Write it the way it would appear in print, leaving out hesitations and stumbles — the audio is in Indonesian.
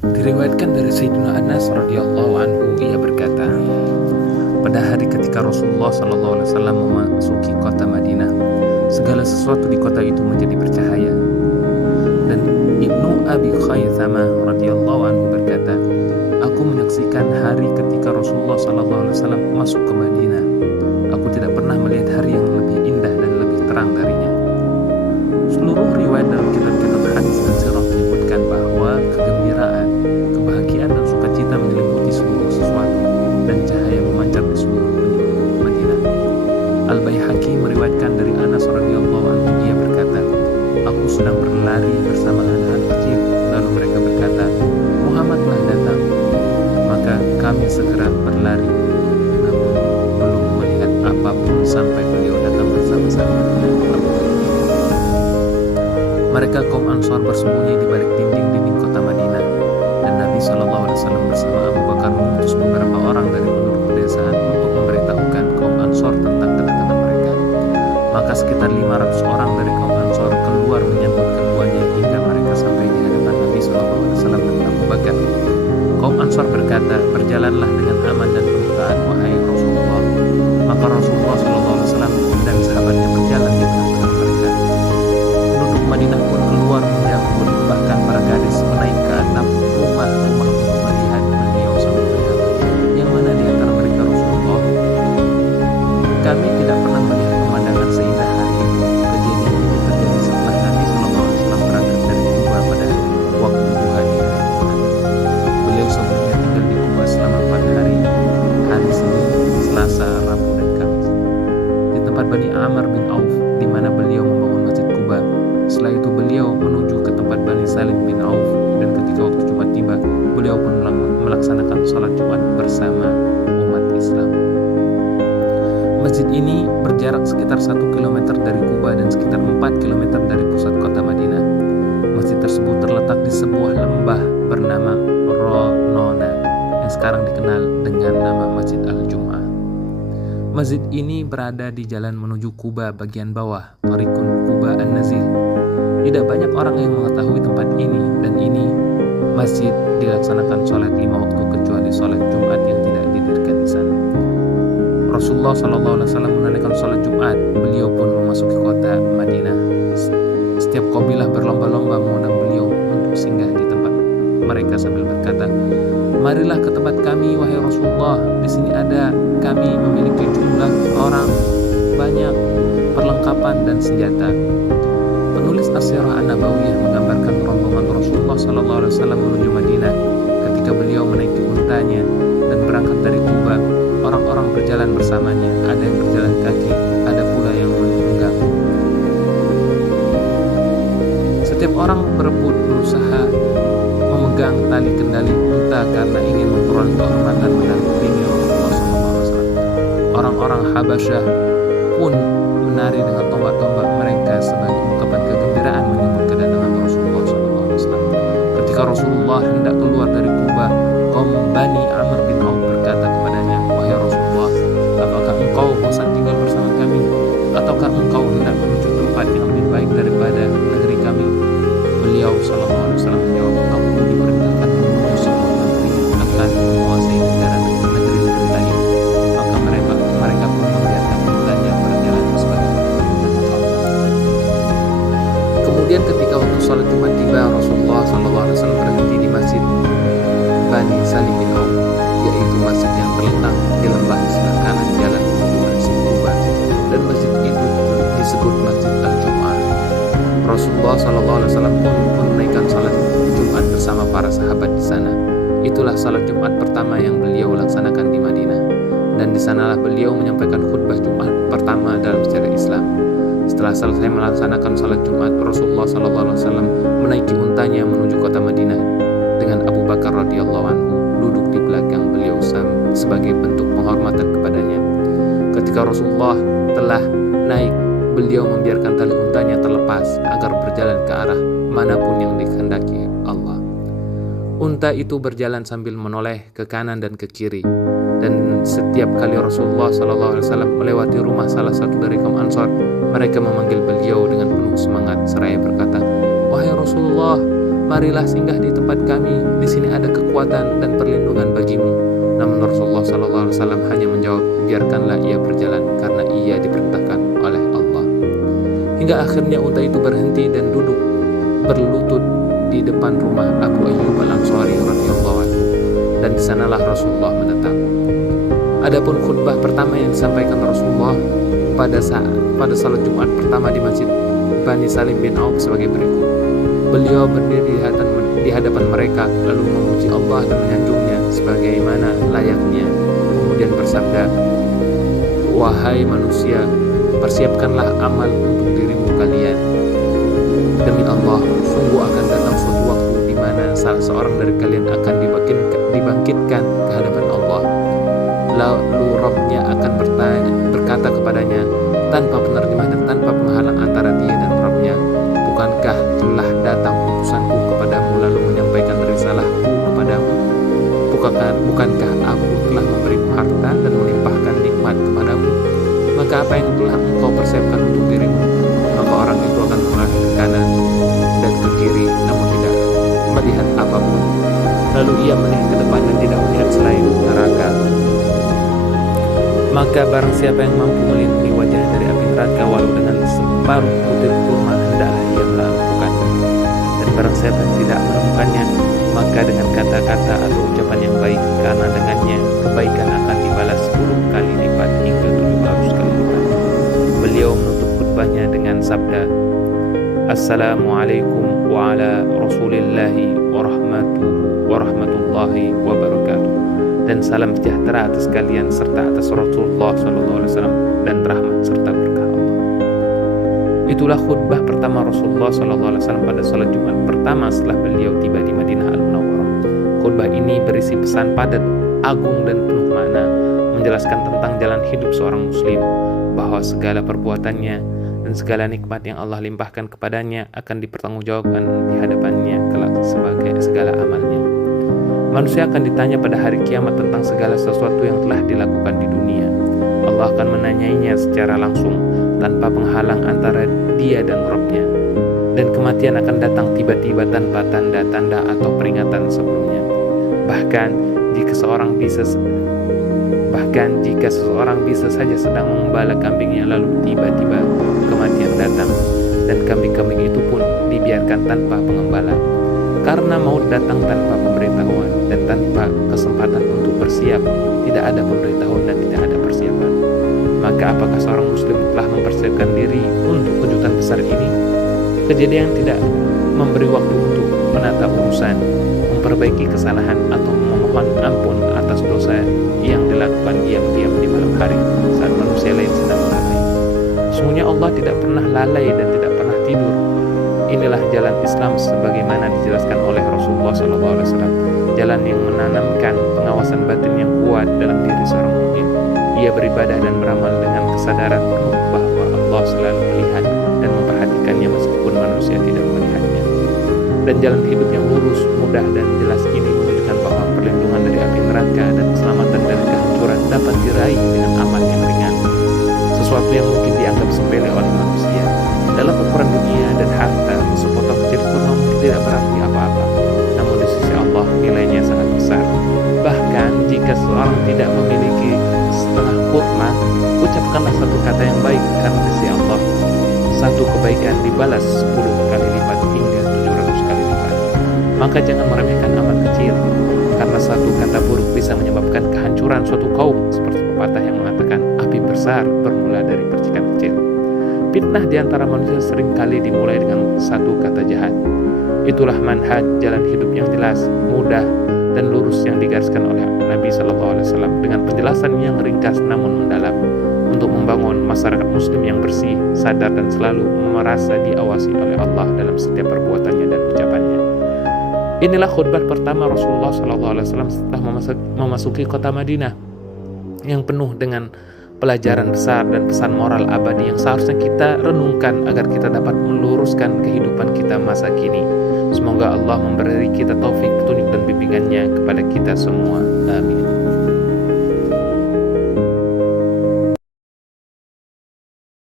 Diriwayatkan dari Sayyidina Anas radhiyallahu anhu, ia berkata, pada hari ketika Rasulullah SAW memasuki kota Madinah, segala sesuatu di kota itu menjadi bercahaya. Dan Ibnu Abi Khaythama radhiyallahu anhu berkata, aku menyaksikan hari ketika Rasulullah SAW masuk ke Madinah. Aku tidak pernah melihat hari yang lebih indah dan lebih terang darinya. Seluruh riwayat dalam kitab-kitab hadis dan sirah menyebutkan bahwa kegembiraan, kebahagiaan dan sukacita menyelimuti seluruh sesuatu dan cahaya memancar di seluruh penjuru Madinah. Al-Baihaqi meriwayatkan dari Anas radhiyallahu anhu, ia berkata, aku sedang berlari bersama anak-anak kecil, lalu mereka berkata, Muhammad telah datang. Maka kami segera berlari, namun belum melihat apapun sampai beliau datang bersama-sama dengan Abu Bakar. Mereka kaum Ansor bersembunyi di balik dinding-dinding kota Madinah, dan Nabi SAW bersama Abu Bakar mengutus beberapa orang dari penduduk pedesaan untuk memberitahukan kaum Ansor tentang kedatangan mereka. Maka sekitar 500 orang dari kaum Ansor keluar menyambut keduanya hingga mereka sampai di hadapan Nabi SAW dan Abu Bakar. Kaum Ansor berkata, berjalanlah dengan aman dan penuh taat, wahai Rasulullah. Maka Rasulullah SAW dan sahabatnya berjalan di tengah-tengah mereka. Penduduk Madinah pun keluar menyambut, bahkan para gadis menaik ke atap rumah-rumah untuk melihat beliau sambil berkata, yang mana di antara mereka Rasulullah? Kami tidak pernah melihat pemandangan seindah hari ini. Kejadian ini terjadi setelah Nabi SAW berangkat dari Kuba pada waktu duha di hari Jumat. Beliau sebelumnya tinggal di Kuba selama 4 hari Senin, Selasa, Rabu, dan Kamis. Di tempat Bani Amr bin Auf, di mana beliau membangun masjid Kuba. Setelah itu beliau menuju ke tempat Bani Salim bin Auf, dan ketika waktu Jumat tiba, beliau pun melaksanakan sholat Jumat bersama umat Islam. Masjid ini berjarak sekitar 1 km dari Kuba dan sekitar 4 km dari pusat kota Madinah. Masjid tersebut terletak di sebuah lembah bernama Ronona yang sekarang dikenal dengan nama Masjid Al-Jum'ah. Masjid ini berada di jalan menuju Kuba bagian bawah, Thariqun Kuba An-Nazil. Tidak banyak orang yang mengetahui tempat ini, dan ini masjid dilaksanakan sholat 5 waktu kecuali sholat Jumat yang tidak didirikan di sana. Rasulullah SAW menunaikan sholat Jumat, beliau pun memasuki kota Madinah. Setiap kabilah berlomba-lomba mengundang beliau untuk singgah di tempat mereka sambil berkata, marilah ke tempat kami wahai Rasulullah, di sini ada kami memiliki jumlah orang banyak, perlengkapan dan senjata. Penulis As-Sirah An-Nabawiyah menggambarkan rombongan Rasulullah SAW menuju Madinah. Ketika beliau menaiki untanya dan berangkat dari Kuba, orang-orang berjalan bersamanya, ada yang berjalan kaki, ada pula yang menunggang. Setiap orang berebut berusaha memegang tali kendali unta karena ingin memperoleh kehormatan mendampingi Rasulullah SAW. Orang-orang Habasyah pun menari dengan tombak-tombak mereka sebagai ungkapan kegembiraan menyambut kedatangan Rasulullah SAW. Ketika Rasulullah hendak keluar dari Kuba, kaum Bani Amr bin Auf berkata kepadanya, wahai Rasulullah, apakah engkau bosan tinggal bersama kami? Ataukah engkau hendak menuju tempat yang lebih baik daripada negeri kami? Beliau SAW menjawab, aku diperintahkan menuju sebuah negeri yang akan menguasai negeri-negeri lain. Maka mereka pun membiarkan untanya berjalan sebagai perintah Allah. Kemudian ketika waktu sholat Jumat tiba, Rasulullah SAW berhenti di masjid Bani Salim bin Auf, yaitu masjid yang terletak di lembah di sebelah kanan jalan menuju Masjid Kuba, dan masjid itu disebut Masjid Al-Jum'ah. Rasulullah SAW pun menunaikan salat Jumat bersama para sahabat di sana. Itulah salat Jumat pertama yang beliau laksanakan di Madinah, dan di sanalah beliau menyampaikan khutbah Jumat pertama dalam sejarah Islam. Setelah selesai melaksanakan salat Jumat, Rasulullah SAW menaiki untanya menuju kota Madinah dengan Abu Bakar radhiyallahu anhu duduk di belakang beliau sebagai bentuk penghormatan kepadanya. Ketika Rasulullah telah naik, beliau membiarkan tali untanya terlepas agar berjalan ke arah manapun yang dikehendaki Allah. Unta itu berjalan sambil menoleh ke kanan dan ke kiri, dan setiap kali Rasulullah SAW melewati rumah salah satu dari kaum Ansor, mereka memanggil beliau dengan penuh semangat seraya berkata, wahai Rasulullah, marilah singgah di tempat tempat kami, di sini ada kekuatan dan perlindungan bagimu. Namun Rasulullah SAW hanya menjawab, biarkanlah ia berjalan karena ia diperintahkan oleh Allah. Hingga akhirnya unta itu berhenti dan duduk berlutut di depan rumah Abu Ayyub Al-Ansari radhiyallahu anhu, dan di sanalah Rasulullah menetap. Adapun khutbah pertama yang disampaikan Rasulullah pada salat Jumat pertama di Masjid Bani Salim bin Auf sebagai berikut. Beliau berdiri di hadapan mereka lalu memuji Allah dan menyanjungnya sebagaimana layaknya, kemudian bersabda, "Wahai manusia, persiapkanlah amal untuk dirimu kalian. Demi Allah, sungguh akan datang suatu waktu di mana salah seorang dari kalian akan dibangkitkan ke hadapan Allah. Lalu Rabb-nya akan berkata kepadanya tanpa penerjemah dan tanpa penghalang antara dia dan Rabb-nya, bukankah telah datang utusanku kepadamu lalu menyampaikan risalahku kepadamu? Bukankah aku telah memberimu harta dan melimpahkan nikmat kepadamu? Maka apa yang telah engkau persiapkan untuk dirimu?" Maka orang itu akan menoleh ke kanan dan ke kiri namun tidak melihat apapun. Lalu ia melihat ke depan dan tidak melihat selain neraka. Maka barang siapa yang mampu melindungi wajahnya dari api neraka walau dengan separuh butir kurma, hendaklah ia melakukannya. Dan barang siapa yang tidak menemukannya, maka dengan kata-kata atau ucapan yang baik, karena dengannya kebaikan akan dibalas 10 kali lipat hingga 700 kali lipat. Beliau menutup khutbahnya dengan sabda, "Assalamualaikum wa ala rasulillahi wa rahmatullahi wa barakatuh." Dan salam sejahtera atas kalian serta atas Rasulullah SAW dan rahmat serta berkah Allah. Itulah khutbah pertama Rasulullah SAW pada salat Jumat pertama setelah beliau tiba di Madinah Al-Munawwarah. Khutbah ini berisi pesan padat, agung dan penuh makna, menjelaskan tentang jalan hidup seorang muslim, bahwa segala perbuatannya dan segala nikmat yang Allah limpahkan kepadanya akan dipertanggungjawabkan di hadapannya kelak sebagai segala amalnya. Manusia akan ditanya pada hari kiamat tentang segala sesuatu yang telah dilakukan di dunia. Allah akan menanyainya secara langsung tanpa penghalang antara dia dan Rabb-nya. Dan kematian akan datang tiba-tiba tanpa tanda-tanda atau peringatan sebelumnya. Bahkan jika seseorang bisa saja sedang mengembala kambingnya lalu tiba-tiba kematian datang, dan kambing-kambing itu pun dibiarkan tanpa pengembala. Karena maut datang tanpa pemberitahuan dan tanpa kesempatan untuk bersiap, tidak ada pemberitahuan dan tidak ada persiapan. Maka apakah seorang muslim telah mempersiapkan diri untuk kejutan besar ini? Kejadian tidak memberi waktu untuk menata urusan, memperbaiki kesalahan atau memohon ampun atas dosa yang dilakukan diam-diam di malam hari saat manusia lain sedang lalai. Sesungguhnya Allah tidak pernah lalai dan tidak pernah tidur. Inilah jalan Islam sebagaimana dijelaskan oleh Rasulullah SAW, jalan yang menanamkan pengawasan batin yang kuat dalam diri seorang mukmin. Ia beribadah dan beramal dengan kesadaran penuh bahwa Allah selalu melihat dan memperhatikannya meskipun manusia tidak melihatnya. Dan jalan hidup yang lurus, mudah dan jelas ini menunjukkan bahwa perlindungan dari api neraka dan keselamatan dari kehancuran dapat diraih dengan amal yang ringan. Sesuatu yang mungkin dianggap sepele oleh manusia dalam ukuran dunia dan harta, sepotong kecil kurma mungkin tidak berarti apa-apa, namun di sisi Allah nilainya sangat besar. Bahkan jika seorang tidak memiliki setengah kurma, ucapkanlah satu kata yang baik, karena di sisi Allah satu kebaikan dibalas 10 kali lipat hingga 700 kali lipat. Maka jangan meremehkan amal kecil, karena satu kata buruk bisa menyebabkan kehancuran suatu kaum, seperti pepatah yang mengatakan api besar bermula dari percikan kecil. Fitnah di antara manusia seringkali dimulai dengan satu kata jahat. Itulah manhaj jalan hidup yang jelas, mudah, dan lurus yang digariskan oleh Nabi SAW dengan penjelasan yang ringkas namun mendalam untuk membangun masyarakat muslim yang bersih, sadar, dan selalu merasa diawasi oleh Allah dalam setiap perbuatannya dan ucapannya. Inilah khutbah pertama Rasulullah SAW setelah memasuki kota Madinah yang penuh dengan pelajaran besar dan pesan moral abadi yang seharusnya kita renungkan agar kita dapat meluruskan kehidupan kita masa kini. Semoga Allah memberi kita taufik, petunjuk dan bimbingannya kepada kita semua. Amin.